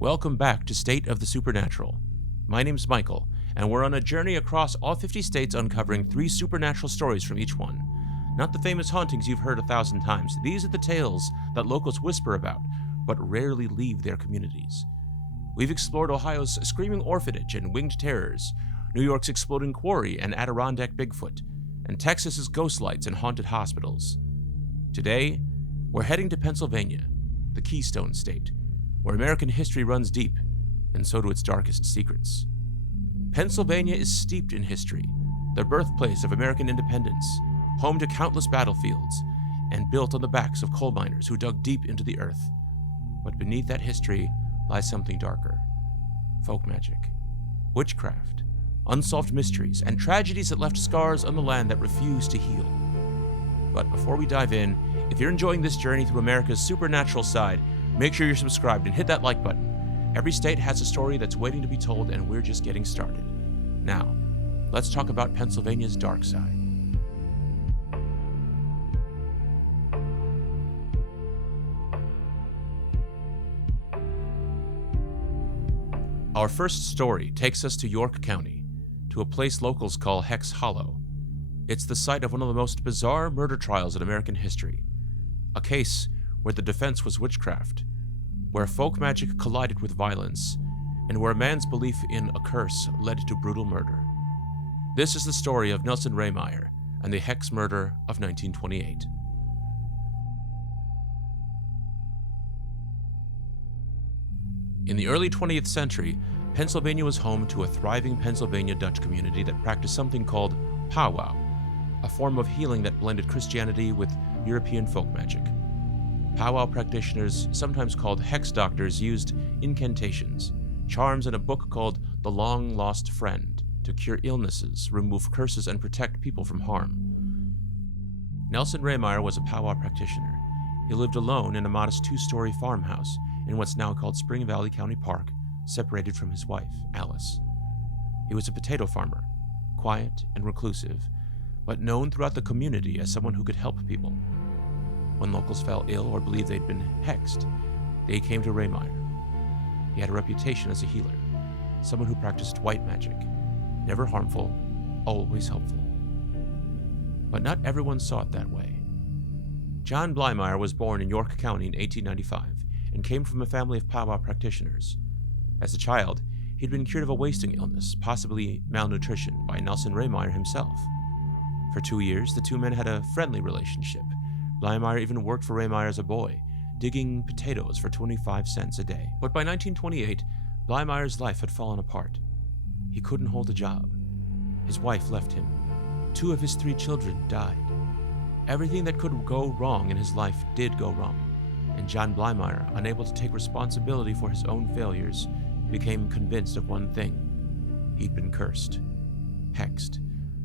Welcome back to State of the Supernatural. My name's Michael, and we're on a journey across all 50 states uncovering 3 supernatural stories from each one. Not the famous hauntings you've heard 1,000 times. These are the tales that locals whisper about, but rarely leave their communities. We've explored Ohio's screaming orphanage and winged terrors, New York's exploding quarry and Adirondack Bigfoot, and Texas's ghost lights and haunted hospitals. Today, we're heading to Pennsylvania, the Keystone State, where American history runs deep, and so do its darkest secrets. Pennsylvania is steeped in history, the birthplace of American independence, home to countless battlefields, and built on the backs of coal miners who dug deep into the earth. But beneath that history lies something darker: folk magic, witchcraft, unsolved mysteries, and tragedies that left scars on the land that refuse to heal. But before we dive in, if you're enjoying this journey through America's supernatural side, make sure you're subscribed and hit that like button. Every state has a story that's waiting to be told, and we're just getting started. Now, let's talk about Pennsylvania's dark side. Our first story takes us to York County, to a place locals call Hex Hollow. It's the site of one of the most bizarre murder trials in American history. A case where the defense was witchcraft, where folk magic collided with violence, and where a man's belief in a curse led to brutal murder. This is the story of Nelson Rehmeyer and the Hex murder of 1928. In the early 20th century, Pennsylvania was home to a thriving Pennsylvania Dutch community that practiced something called powwow, a form of healing that blended Christianity with European folk magic. Powwow practitioners, sometimes called hex doctors, used incantations, charms, and a book called The Long Lost Friend to cure illnesses, remove curses, and protect people from harm. Nelson Rehmeyer was a powwow practitioner. He lived alone in a modest 2-story farmhouse in what's now called Spring Valley County Park, separated from his wife, Alice. He was a potato farmer, quiet and reclusive, but known throughout the community as someone who could help people. When locals fell ill or believed they'd been hexed, they came to Rehmeyer. He had a reputation as a healer, someone who practiced white magic, never harmful, always helpful. But not everyone saw it that way. John Blymire was born in York County in 1895 and came from a family of powwow practitioners. As a child, he'd been cured of a wasting illness, possibly malnutrition, by Nelson Rehmeyer himself. For 2 years, the two men had a friendly relationship. Blymire even worked for Rehmeyer as a boy, digging potatoes for 25 cents a day. But by 1928, Blymeyer's life had fallen apart. He couldn't hold a job. His wife left him. 2 of his 3 children died. Everything that could go wrong in his life did go wrong, and John Blymire, unable to take responsibility for his own failures, became convinced of one thing: he'd been cursed, hexed.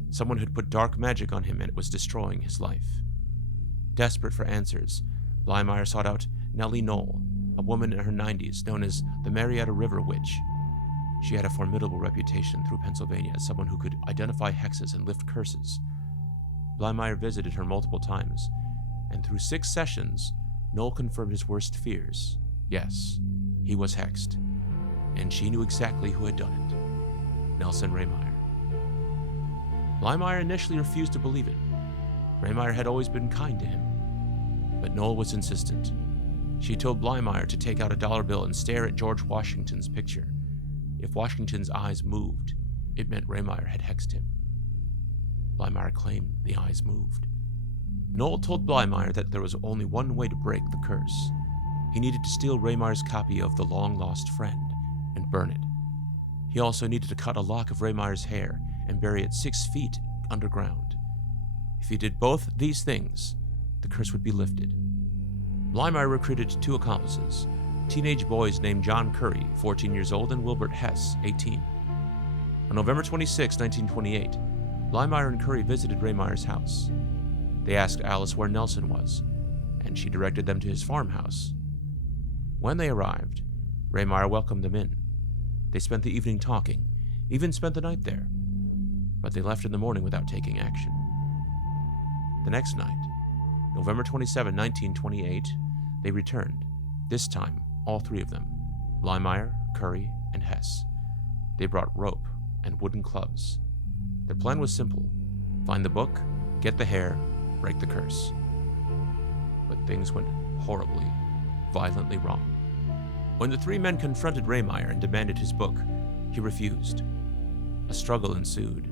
Someone had put dark magic on him, and it was destroying his life. Desperate for answers, Blymire sought out Nellie Knoll, a woman in her 90s known as the Marietta River Witch. She had a formidable reputation through Pennsylvania as someone who could identify hexes and lift curses. Blymire visited her multiple times, and through 6 sessions, Knoll confirmed his worst fears. Yes, he was hexed, and she knew exactly who had done it: Nelson Rehmeyer. Blymire initially refused to believe it. Rehmeyer had always been kind to him, but Knoll was insistent. She told Blymire to take out a dollar bill and stare at George Washington's picture. If Washington's eyes moved, it meant Rehmeyer had hexed him. Blymire claimed the eyes moved. Knoll told Blymire that there was only one way to break the curse. He needed to steal Rehmeyer's copy of The Long Lost Friend and burn it. He also needed to cut a lock of Rehmeyer's hair and bury it 6 feet underground. If he did both these things, the curse would be lifted. Blymire recruited 2 accomplices, teenage boys named John Curry, 14 years old, and Wilbert Hess, 18. On November 26, 1928, Blymire and Curry visited Rehmeyer's house. They asked Alice where Nelson was, and she directed them to his farmhouse. When they arrived, Rehmeyer welcomed them in. They spent the evening talking, even spent the night there, but they left in the morning without taking action. The next night, November 27, 1928, they returned, this time all 3 of them. Blymire, Curry, and Hess. They brought rope and wooden clubs. Their plan was simple: find the book, get the hair, break the curse. But things went horribly, violently wrong. When the three men confronted Rehmeyer and demanded his book, he refused. A struggle ensued.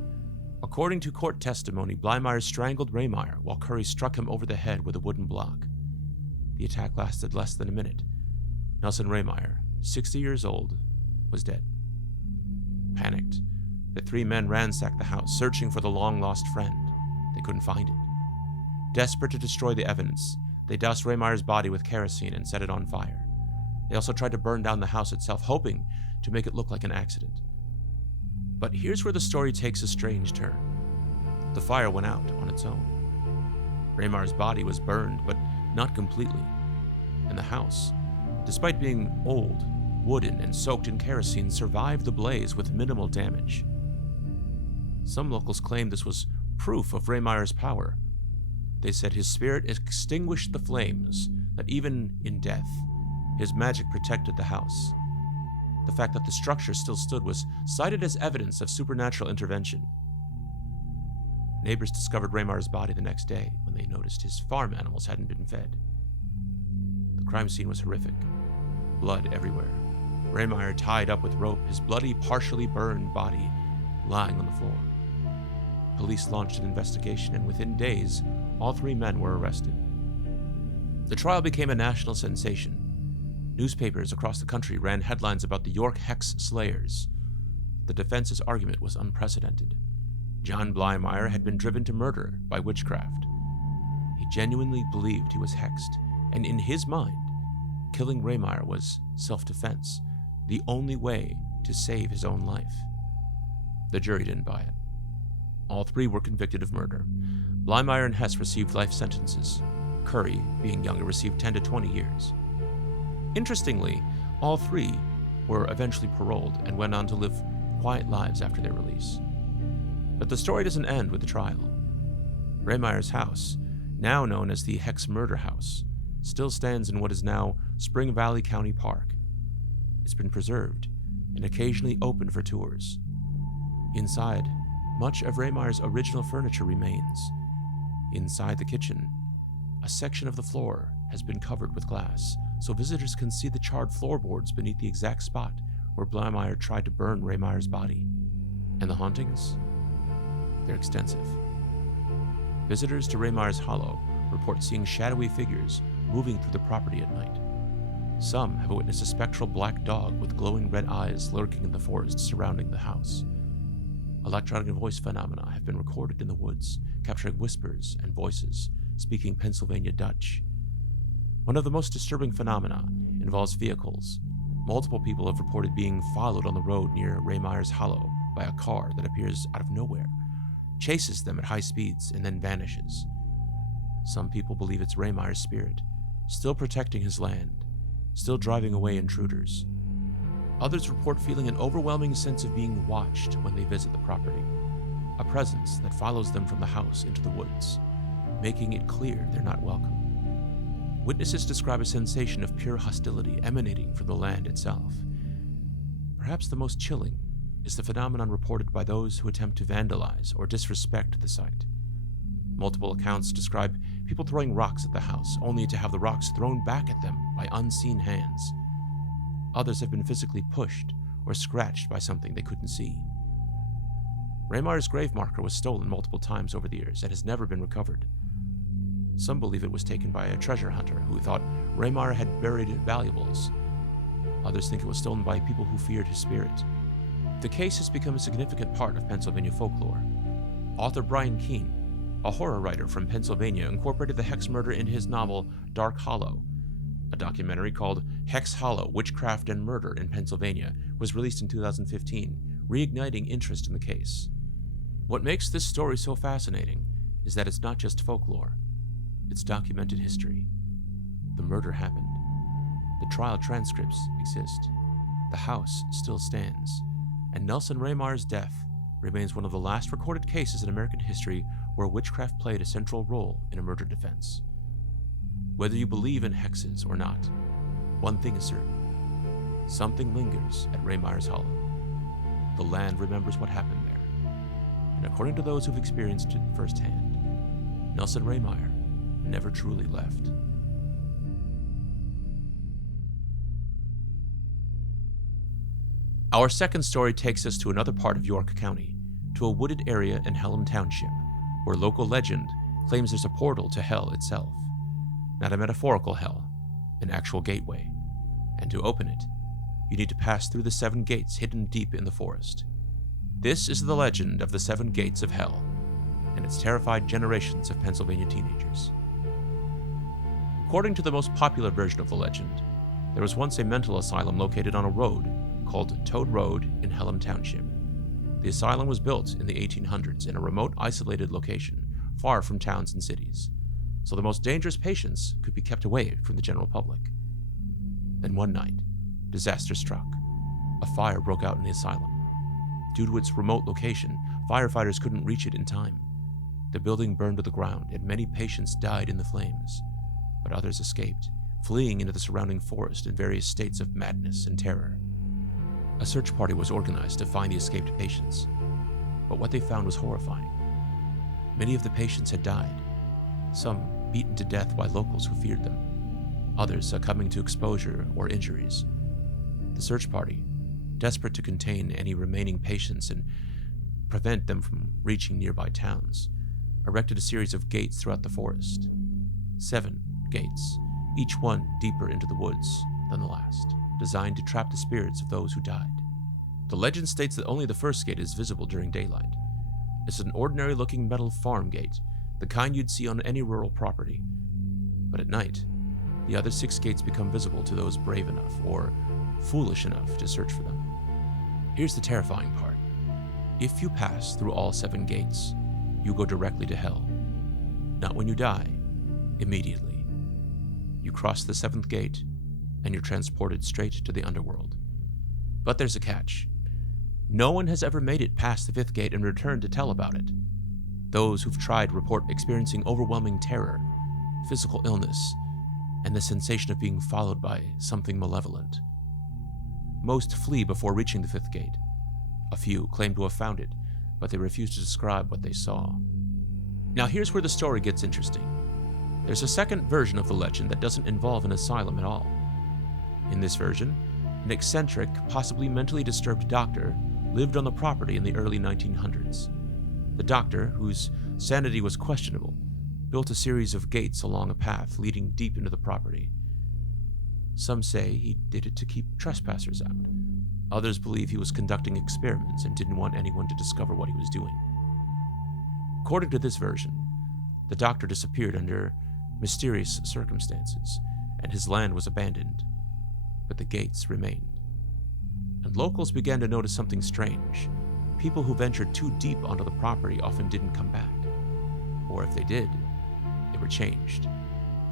According to court testimony, Blymire strangled Rehmeyer while Curry struck him over the head with a wooden block. The attack lasted less than a minute. Nelson Rehmeyer, 60 years old, was dead. Panicked, the three men ransacked the house, searching for the long-lost friend. They couldn't find it. Desperate to destroy the evidence, they doused Rehmeyer's body with kerosene and set it on fire. They also tried to burn down the house itself, hoping to make it look like an accident. But here's where the story takes a strange turn. The fire went out on its own. Rehmeyer's body was burned, but not completely. And the house, despite being old, wooden, and soaked in kerosene, survived the blaze with minimal damage. Some locals claimed this was proof of Rehmeyer's power. They said his spirit extinguished the flames, that even in death, his magic protected the house. The fact that the structure still stood was cited as evidence of supernatural intervention. Neighbors discovered Rehmeyer's body the next day when they noticed his farm animals hadn't been fed. The crime scene was horrific. Blood everywhere. Rehmeyer tied up with rope, his bloody, partially burned body lying on the floor. Police launched an investigation, and within days, all three men were arrested. The trial became a national sensation. Newspapers across the country ran headlines about the York Hex Slayers. The defense's argument was unprecedented. John Blymire had been driven to murder by witchcraft. He genuinely believed he was hexed, and in his mind, killing Rehmeyer was self-defense, the only way to save his own life. The jury didn't buy it. All three were convicted of murder. Blymire and Hess received life sentences. Curry, being younger, received 10 to 20 years. Interestingly, all three were eventually paroled and went on to live quiet lives after their release. But the story doesn't end with the trial. Rehmeyer's house, now known as the Hex Murder House, still stands in what is now Spring Valley County Park. It's been preserved and occasionally opened for tours. Inside, much of Rehmeyer's original furniture remains. Inside the kitchen, a section of the floor has been covered with glass, so visitors can see the charred floorboards beneath the exact spot where Blymire tried to burn Rehmeyer's body. And the hauntings? They're extensive. Visitors to Rehmeyer's Hollow report seeing shadowy figures moving through the property at night. Some have witnessed a spectral black dog with glowing red eyes lurking in the forest surrounding the house. Electronic voice phenomena have been recorded in the woods, capturing whispers and voices speaking Pennsylvania Dutch. One of the most disturbing phenomena involves vehicles. Multiple people have reported being followed on the road near Rehmeyer's Hollow by a car that appears out of nowhere, chases them at high speeds, and then vanishes. Some people believe it's Rehmeyer's spirit, still protecting his land, still driving away intruders. Others report feeling an overwhelming sense of being watched when they visit the property, a presence that follows them from the house into the woods, making it clear they're not welcome. Witnesses describe a sensation of pure hostility emanating from the land itself. Perhaps the most chilling is the phenomenon reported by those who attempt to vandalize or disrespect the site. Multiple accounts describe people throwing rocks at the house, only to have the rocks thrown back at them by unseen hands. Others have been physically pushed or scratched by something they couldn't see. Rehmeyer's grave marker was stolen multiple times over the years and has never been recovered. Some believe it was taken by a treasure hunter who thought Rehmeyer had buried valuables. Others think it was stolen by people who feared his spirit. The case has become a significant part of Pennsylvania folklore. Author Brian Keene, a horror writer from Pennsylvania, incorporated the Hex murder in his novel Dark Hollow. A documentary called Hex Hollow, Witchcraft and Murder in Pennsylvania was released in 2015, reigniting interest in the case. What makes this story so fascinating is that it's not just folklore. It's documented history. The murder happened. The trial transcripts exist. The house still stands. And Nelson Rehmeyer's death remains one of the last recorded cases in American history where witchcraft played a central role in a murder defense. Whether you believe in hexes or not, one thing is certain: something lingers at Rehmeyer's Hollow. The land remembers what happened there, and according to those who've experienced it firsthand, Nelson Rehmeyer never truly left. Our second story takes us to another part of York County, to a wooded area in Pelham Township, where local legend claims there's a portal to hell itself. Not a metaphorical hell, an actual gateway. And to open it, you need to pass through the 7 gates hidden deep in the forest. This is the legend of the 7 gates of hell, and it's terrified generations of Pennsylvania teenagers. According to the most popular version of the legend, there was once a mental asylum located on a road called Toad Road in Pelham Township. The asylum was built in the 1800s in a remote, isolated location, far from towns and cities, so the most dangerous patients could be kept away from the general public. Then one night, disaster struck. A fire broke out in the asylum. Due to its remote location, firefighters couldn't reach it in time. The building burned to the ground, and many patients died in the flames, but others escaped, fleeing into the surrounding forest in various states of madness and terror. A search party was organized to find the escaped patients, but what they found was horrifying. Many of the patients had died, some beaten to death by locals who feared them, others succumbing to exposure or injuries. The search party, desperate to contain any remaining patients and prevent them from reaching nearby towns, erected a series of gates throughout the forest. 7 gates, each one deeper into the woods than the last, designed to trap the spirits of those who died. The legend states that only the first gate is visible during daylight. It's an ordinary-looking metal farm gate, the kind you'd see on any rural property. But at night, the other 6 gates become visible to those brave enough or foolish enough to search for them. Here's the terrifying part. If you pass through all 7 gates, you go directly to hell. Not when you die, immediately. You cross the 7th gate, and you're transported straight to the underworld. But there's a catch. No one has ever made it past the 5th gate and returned to tell about it. Those who've tried report experiencing overwhelming terror, physical illness, and the sensation of being followed by something malevolent. Most flee before reaching the 5th gate. A few claim to have found it, but they refuse to describe what they saw. Now here's where the story gets interesting. There's a second version of the legend that doesn't involve an asylum at all. In this version, an eccentric, possibly mentally disturbed doctor lived on the property in the early 1900s. The doctor, whose sanity was questionable, built a series of gates along a path leading deep into the property. Some say he did it to keep trespassers out. Others believe he was conducting experiments and didn't want anyone to discover what he was doing. According to this version, the doctor disappeared under mysterious circumstances, and his land was abandoned, but the gates remained. And locals began to notice something strange. People who ventured too deep onto the property often didn't come back. Or if they did, they were changed,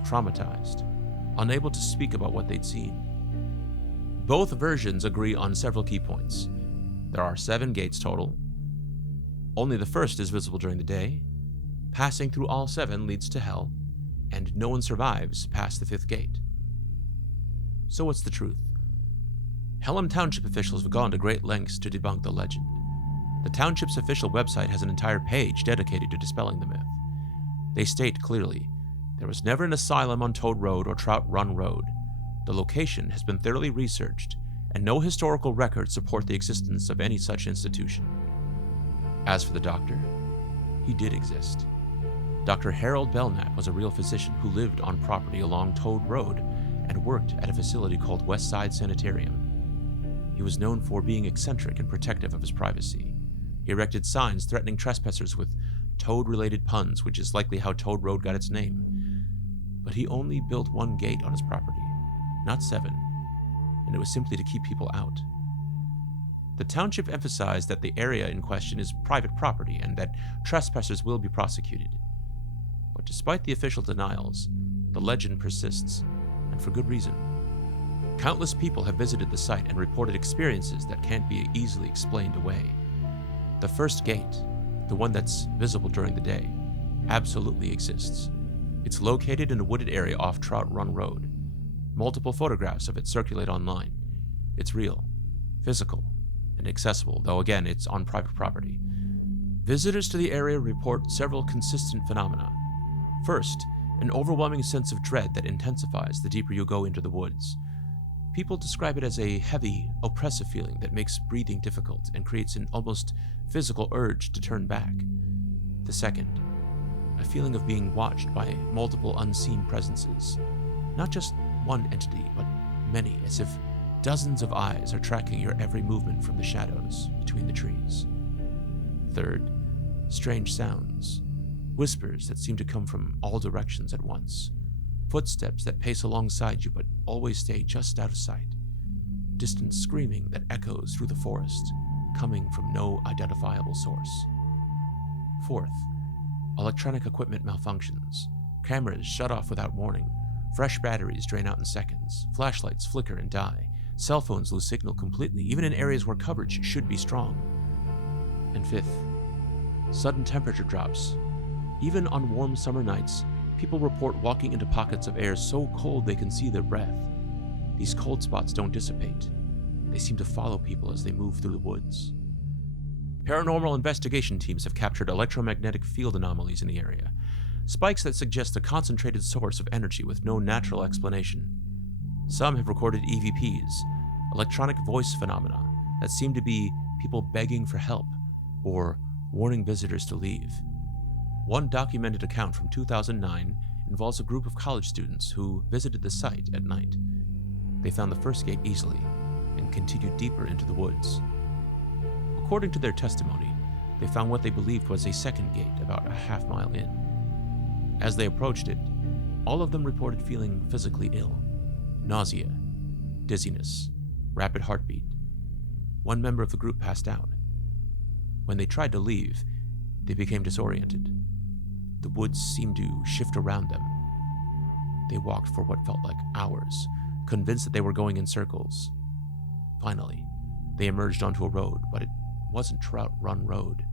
traumatized, unable to speak about what they'd seen. Both versions agree on several key points. There are 7 gates total. Only the first is visible during the day. Passing through all 7 leads to hell, and no one survives past the 5th gate. So what's the truth? Pelham Township officials have gone to great lengths to debunk the legend. The township's official website has an entire page dedicated to dispelling the myth. They state clearly, there was never an asylum on Toad Road or Trout Run Road. The location has been thoroughly researched, and no historical records support the existence of any such institution. As for the doctor, he did exist. Dr. Harold Belknap was a real physician who lived on property along Toad Road and worked at a facility called Westside Sanitarium. He was known for being eccentric and protective of his privacy. He erected signs threatening trespassers with toad-related puns, which is likely how Toad Road got its name. But he only built 1 gate on his property, not 7, and it was simply to keep people out. The township emphasized that the area in question is private property and that trespassers will be prosecuted. But despite the official denials, the legend persists, and for good reason. Countless people have visited the site and reported experiences that can't be easily explained away. The first gate, the one that's visible during the day, absolutely exists. It's located in a wooded area off Trout Run Road. Multiple photographs of it circulate online. It's real, physical, and accessible, though again, it's on private property. Visitors to the area report several consistent phenomena. First, an overwhelming sense of dread that intensifies the deeper you go into the woods. People describe it as a heavy, oppressive feeling that makes breathing difficult and creates an almost physical urge to turn back. The second, a feeling of being watched by multiple unseen presences. Not just one entity, but many, as if dozens of eyes are tracking your every movement from the shadows between the trees. Third, strange sounds. Whispers that seem to come from all directions at once. Footsteps that pace alongside you but always stay just out of sight. Distant screaming that echoes through the forest, coming from no identifiable source. Fourth, electronic equipment malfunctions. Cameras shut off without warning. Fresh batteries drain out in seconds. Flashlights flicker and die. Cell phones lose signal completely, even in areas where coverage should be strong. And fifth, sudden temperature drops. Even on warm summer nights, people report walking into pockets of air so cold they can see their breath. These cold spots don't dissipate. They seem to follow people as they move through the woods. Paranormal investigation teams have captured electromagnetic field anomalies in the area, spikes that suggest a concentrated source of energy with no natural explanation. Some have recorded EVPs, electronic voice phenomena, that seem to be people begging for help or warning visitors to leave. One documented account from 2009 involves a group of college students who visited the site at night. They found the first gate easily and continued deeper into the woods. According to their testimony, they found what they believed was a second gate about a half-mile in. As they approached it, all of them reported feeling physically ill. Nausea, dizziness, rapid heartbeat. One member of the group passed out. When they tried to leave, they became disoriented. The woods seemed to shift around them. They walked for what felt like hours, convinced that they were going in circles. Finally, they emerged onto a road, but it wasn't Trout Run Road.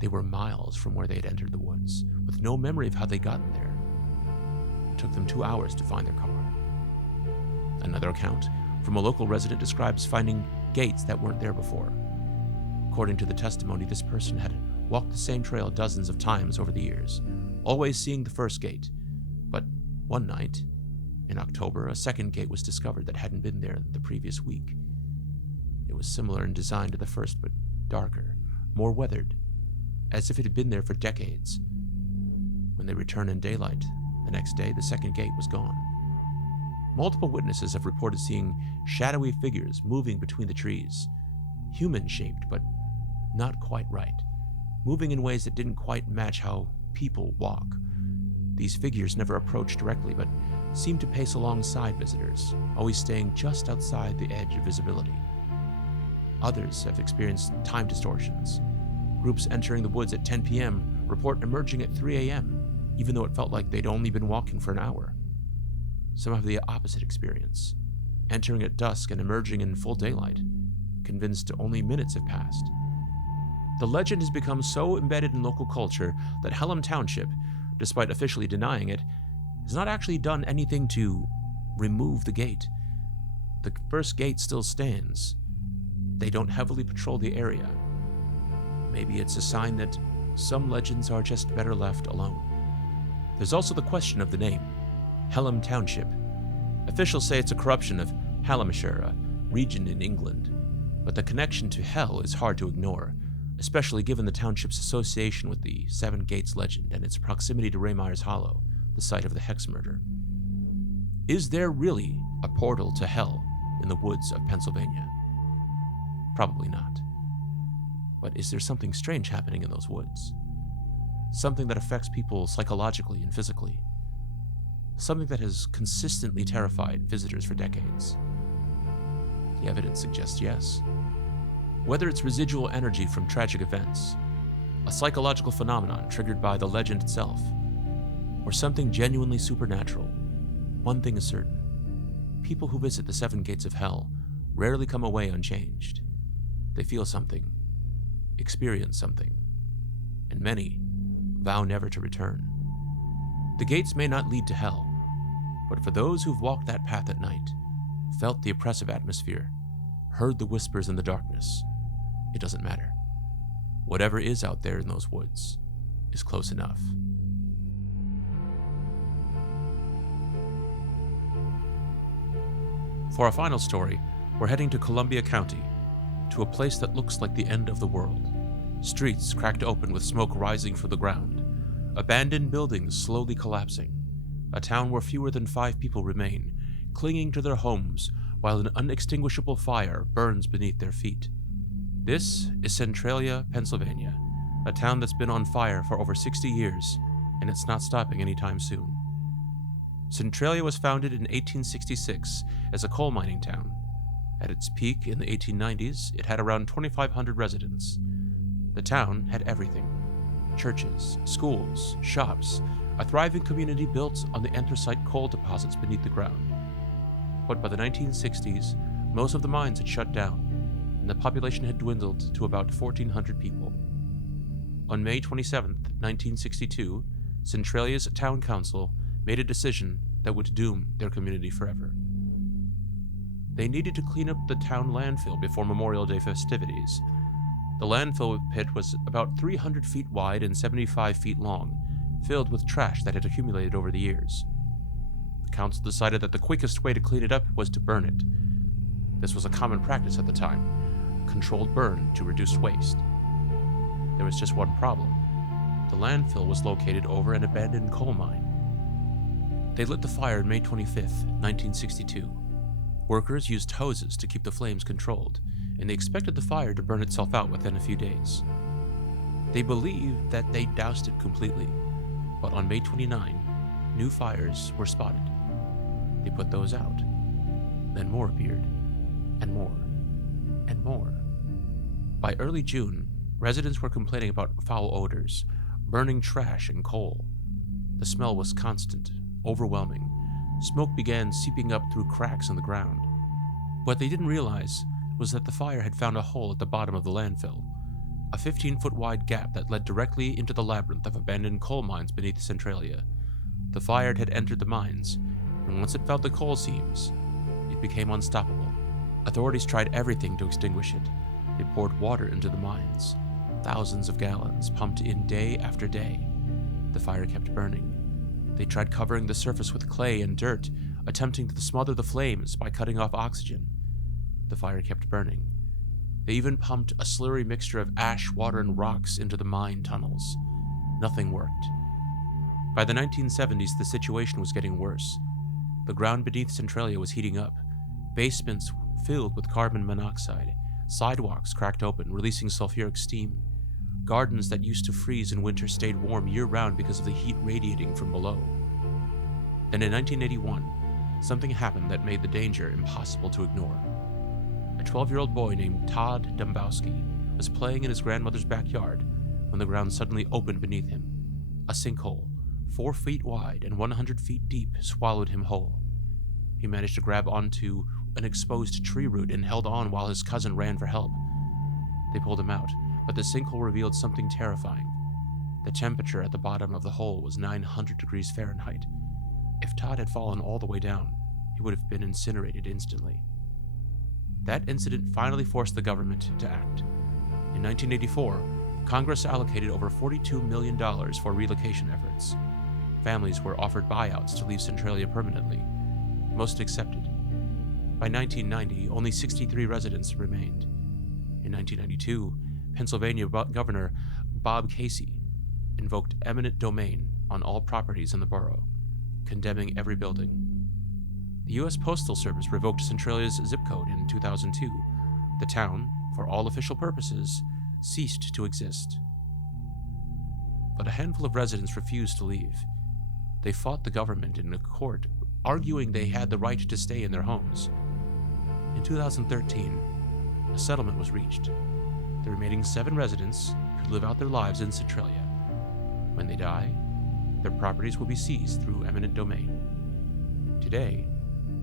They were miles from where they had entered the woods, with no memory of how they'd gotten there. It took them 2 hours to find their car. Another account from a local resident describes finding gates that weren't there before. According to the testimony, this person had walked the same trail dozens of times over the years, always seeing the first gate. But one night, in October, a second gate was discovered that hadn't been there the previous week. It was similar in design to the first, but darker, more weathered, as if it had been there for decades. When they returned in daylight, the next day, the second gate was gone. Multiple witnesses have reported seeing shadowy figures moving between the trees, human-shaped, but not quite right, moving in ways that didn't quite match how people walk. These figures never approached directly, but seemed to pace alongside visitors, always staying just outside the edge of visibility. Others have experienced time distortions. Groups entering the woods at 10 p.m. report emerging at 3 a.m., even though it felt like they'd only been walking for an hour. Some have the opposite experience, entering at dusk and emerging in full daylight, convinced only minutes have passed. The legend has become so embedded in local culture that Pelham Township, despite officially denying it, has not actually done anything to remove the gate. The first gate still stands. They don't heavily patrol the area. Maybe it's a sign that some legends are just better left alone. There's also the question of the name, Pelham Township. Officials say it's a corruption of Hallamshire, a region in England, but the connection to hell is hard to ignore, especially given the township's association with the Seven Gates legend and its proximity to Rehmeyer's Hollow, the site of the Hex murder. Is there really a portal to hell in the woods of Pennsylvania? Probably not. But is there something strange happening in those woods? Something that affects people psychologically and physically? Something that has consistently terrified visitors for decades? The evidence suggests yes. Whether it's residual energy from tragic events, a psychological phenomenon triggered by the legend itself, or something genuinely supernatural, one thing is certain. People who visit the Seven Gates of Hell rarely come away unchanged. They feel something, experience something, and many vow never to return. The gates may not lead to hell, but for those who've walked that path at night, felt the oppressive atmosphere, heard the whispers in the darkness. It doesn't matter. Whatever is out there in those woods is close enough. For our final story, we're heading to Columbia County, to a place that looks like the end of the world. Streets cracked open with smoke rising from the ground. Abandoned buildings slowly collapsing. A town where fewer than 5 people remain, clinging to their homes while an unextinguishable fire burns beneath their feet. This is Centralia, Pennsylvania, a town that's been on fire for over 60 years, and it's not stopping anytime soon. Centralia was founded in 1866 as a coal mining town. At its peak in the 1890s, it had around 2,500 residents. The town had everything: churches, schools, shops, a thriving community built on the anthracite coal deposits beneath the ground. But by the 1960s, most of the mines had shut down, and the population had dwindled to about 1,400 people. On May 27, 1962, Centralia's town council made a decision that would doom their community forever. They needed to clean up the town landfill before Memorial Day festivities. The landfill pit was about 300 feet wide and 75 feet long, filled with trash that had accumulated over the years. The council decided that the quickest way to clean it up was to burn it. This was a common practice at the time: controlled burn to reduce waste. There was just one problem. The landfill was located over an abandoned coal mine. They lit the fire on May 25th, 1962. Workers used hoses to keep the flames controlled, and they expected the fire to burn itself out within a few days. They believed that they doused it completely, but on May 29, new fires were spotted. They put those out. Then more appeared, and more, and more. By early June, residents were complaining about foul odors, burning trash and coal. The smell was constant, overwhelming. Smoke began seeping up through cracks in the ground. What they didn't realize was that the fire had found a hole at the bottom of the landfill, a 15-foot wide gap that led directly into the labyrinth of abandoned coal mines beneath Centralia. The fire had entered the mines, and once it found the coal seams, it became unstoppable. Authorities tried everything to extinguish it. They poured water into the mines, thousands of gallons pumped in day after day. The fire kept burning. They tried covering the surface with clay and dirt, attempting to smother the flames by cutting off oxygen. The fire kept burning. They even pumped a slurry mixture of ash, water, and rocks into the mine tunnels. Nothing worked. By the 1970s, the situation was getting worse. The ground beneath Centralia was heating up. Basements filled with carbon monoxide. Sidewalks cracked open, releasing sulfuric steam. Gardens that used to freeze in winter stayed warm year-round because of the heat radiating from below. Then in 1981, something happened that made the danger impossible to ignore. A 12-year-old boy named Todd Dombrowski was playing in his grandmother's backyard when the ground suddenly opened beneath him. A sinkhole, 4 feet wide and 100 feet deep, swallowed him whole. He managed to grab onto an exposed tree root and held on while his cousin ran for help. They pulled him out, but the sinkhole revealed something terrifying. The temperature at the bottom of the hole was 900 degrees Fahrenheit. If Todd had fallen all the way down, he would have been incinerated instantly. That incident finally forced the government to act. In 1984, Congress allocated over $42 million for relocation efforts. Families were offered buyouts to leave Centralia permanently. Most accepted. By 1990, only 63 residents remained. In 1992, Pennsylvania Governor Bob Casey invoked eminent domain on all properties in the borough, condemning every building. The U.S. Postal Service revoked Centralia's zip code in 2002. The town, for all official purposes, ceased to exist. But a handful of residents refused to leave. They fought the government in a court, arguing they had the right to stay in their homes. In 2013, a settlement was reached. The remaining 7 residents could live out their lives in Centralia. When they die, their properties will be seized through eminent domain. Today,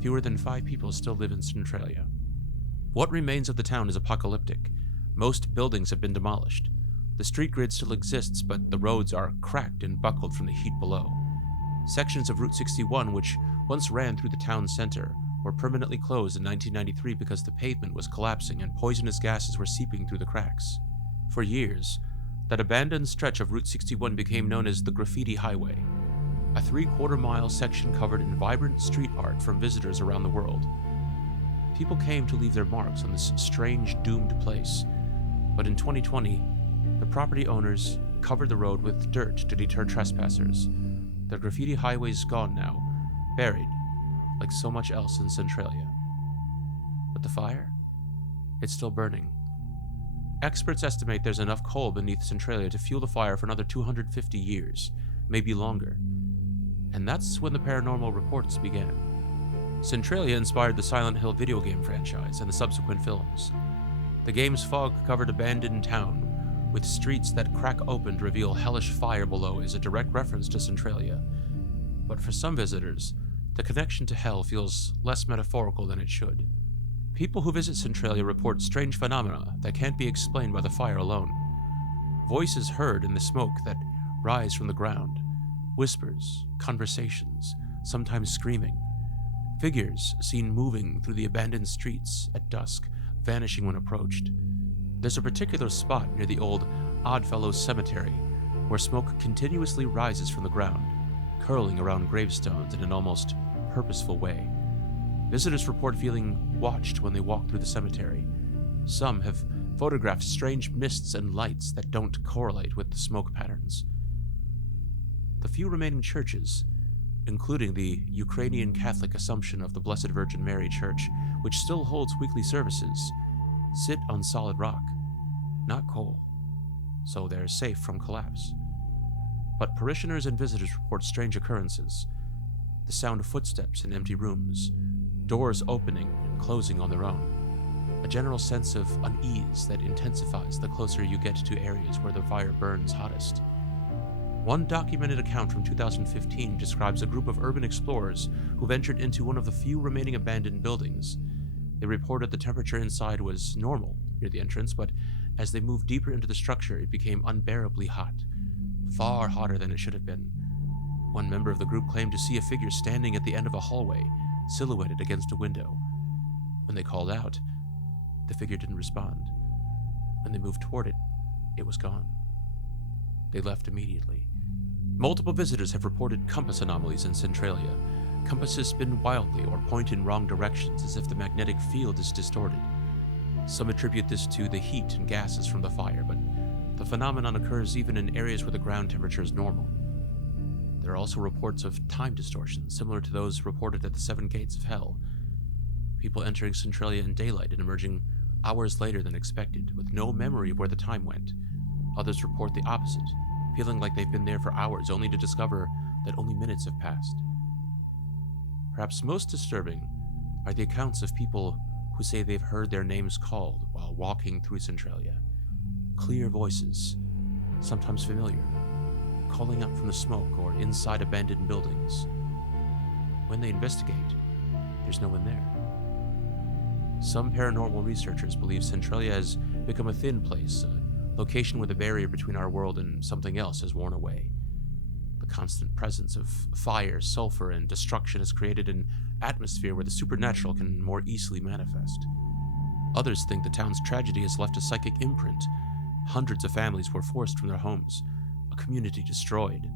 fewer than 5 people still live in Centralia. What remains of the town is apocalyptic. Most buildings have been demolished. The street grid still exists, but the roads are cracked and buckled from the heat below. Sections of Route 61, which once ran through the town center, were permanently closed in 1993 because the pavement was collapsing and poisonous gases were seeping through the cracks. For years, that abandoned stretch of Route 61 became known as the Graffiti Highway, a 3/4-mile section covered in vibrant street art from visitors around the world. People came to leave their marks on this strange, doomed place, but in 2020, the property owners covered the road with dirt to deter trespassers. The Graffiti Highway's gone now, buried, like so much else in Centralia. But the fire? It's still burning. Experts estimate there's enough coal beneath Centralia to fuel the fire for another 250 years, maybe longer. And that's when the paranormal reports began. Centralia inspired the Silent Hill video game franchise and the subsequent films. The game's fog-covered abandoned town, with streets that crack open to reveal hellish fire below, is a direct reference to Centralia. But for some visitors, the connection to hell feels less metaphorical than it should. People who visit Centralia report strange phenomena that can't be explained by the fire alone. Voices heard in the smoke that rise from the ground. Whispers, conversations, sometimes screaming. Figures seen moving through the abandoned streets at dusk, vanishing when approached. There's a particular spot near the old Oddfellows Cemetery where smoke continuously rises from the ground, curling around gravestones in an almost purposeful way. Visitors report feeling watched when they walk through the cemetery. Some have photographed strange mists and lights that don't correlate with the smoke patterns. The few remaining churches, including the Ukrainian Catholic Assumption of the Blessed Virgin Mary Church, which still holds weekly services, sit on solid rock, not coal, so they're safe from collapse. But parishioners and visitors report strange occurrences: the sound of footsteps in empty rooms, doors opening and closing on their own, a general sense of unease that intensifies the closer you get to areas where the fire burns hottest. One documented account from 2015 describes a group of urban explorers who ventured into one of the few remaining abandoned buildings. They reported the temperature inside was normal near the entrance, but as they moved deeper into the structure, it became unbearably hot, far hotter than it should have been. One member of the group claimed to see a figure standing at the end of a hallway, silhouetted against a window. When they called out, the figure didn't respond. When they moved toward it, it was gone. They left immediately. Multiple visitors have reported compass anomalies in Centralia. Compasses spin wildly or point in wrong directions as if the magnetic field is distorted. Some attribute this to the heat and gases from the fire, but the phenomenon occurs even in areas where the ground temperature is normal. There are also reports of time distortion, similar to those reported at the Seven Gates of Hell. People entering Centralia in daylight and emerging hours later than expected, with no memory of where the time went. Others report the opposite, feeling like they've been there for hours, only to discover that only minutes have passed. Perhaps most disturbing are the accounts of people who say they've heard their names called while walking through Centralia. Clear voices, sometimes familiar, calling out from the smoke or inside abandoned buildings. When they investigate, there's no one there. Some paranormal researchers believe Centralia has become a thin place, a location where the barrier between our world and something else has worn away. The constant presence of fire, sulfur, and destruction has created an atmosphere where the supernatural can more easily manifest. Others think the town's tragedy has left a psychic imprint. Hundreds of families were forced from their homes, a community destroyed.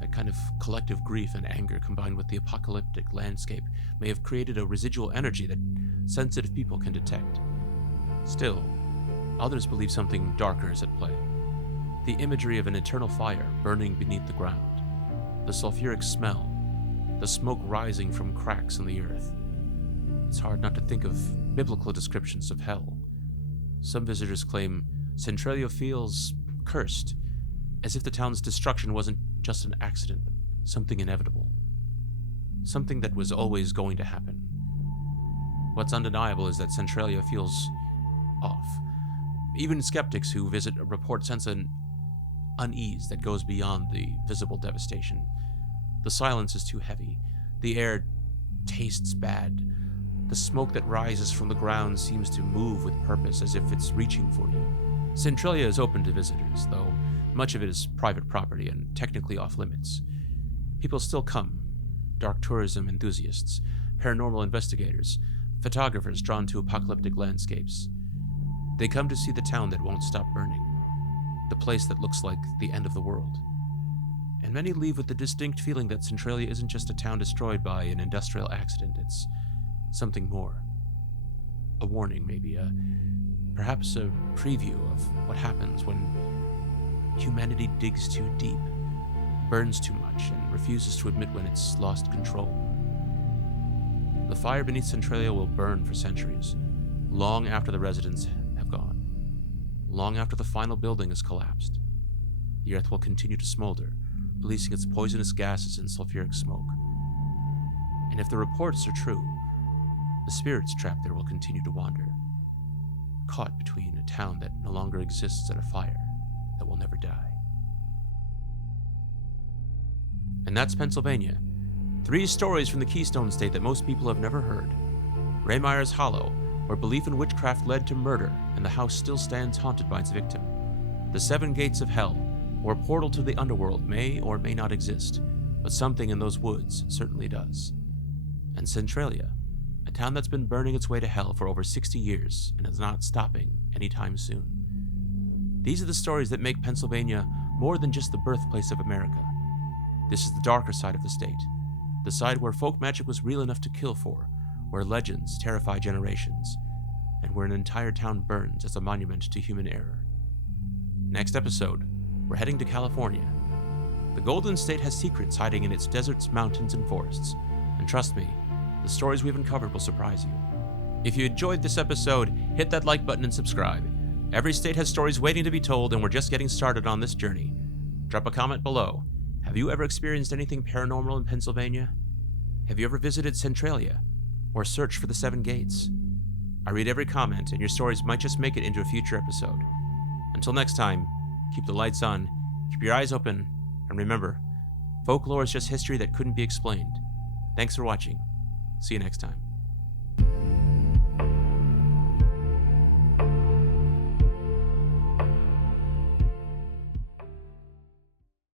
That kind of collective grief and anger combined with the apocalyptic landscape may have created a residual energy that sensitive people can detect. Still, others believe something darker is at play. The imagery of an eternal fire burning beneath the ground, the sulfuric smell, the smoke rising from cracks in the earth. It's hard not to think of biblical descriptions of hell. Some visitors claim Centralia feels cursed, as if the town's destruction wasn't just an accident, but something inevitable. Something that was always going to happen. What's undeniable is that Centralia feels off. Even skeptics who visit report sense an unease that goes beyond the visible devastation. The silence is too heavy. The air tastes bad. The smoke that rises from the ground seems to move with purpose, as if it's reaching for you. Centralia is open to visitors, though much of it is private property and technically off limits. People still come, dark tourism enthusiasts, paranormal investigators, photographers drawn to apocalyptic landscapes. They come to see the town that won't stop burning, the place that looks like the end of the world. And many leave with the distinct feeling that Centralia isn't just a town destroyed by an industrial accident, it's something more. A warning, maybe, perhaps a preview of what happens when humanity digs too deep, burns too much, and refuses to admit when it's lost control. The fire beneath Centralia will burn for centuries, long after the residents have gone, long after the final building has collapsed. The earth will continue to smolder, releasing its poisonous gases and sulfuric smoke. And if the reports are true, the spirits trapped there will continue to wander, caught between a town that no longer exists and a fire that will never die. And that's Pennsylvania. 3 stories from the Keystone State that most people have never heard. REHMEYER'S Hollow, where belief in witchcraft led to murder and the house still stands haunted by its victim. The 7 Gates of Hell, where a portal to the underworld may or may not exist, but something in those woods certainly does. And Centralia, a town that's been burning its way to hell for over 60 years and is not stopping anytime soon. These are the stories that make Pennsylvania more than just the birthplace of America. This is the darker side of the state, the side where folk magic was real enough to kill for, where legends terrify generations, and where an entire town burns as a monument to human error. Next episode, we're heading to California. The Golden State has secrets hiding in its deserts, mountains, and forests, and trust me, the stories we've uncovered will surprise you. If you enjoyed this episode, hit that like button and subscribe. Every state has stories waiting to be told, and we're just getting started on this journey. Drop a comment below. Have you ever experienced anything paranormal in Pennsylvania? Have you ever visited Centralia, or searched for the 7 Gates? I read every comment, and your stories might just make it into a future episode. Until next time, keep the lights on, keep your eyes open, and remember, folklore is just history that couldn't be explained. Thanks for watching. See you next time.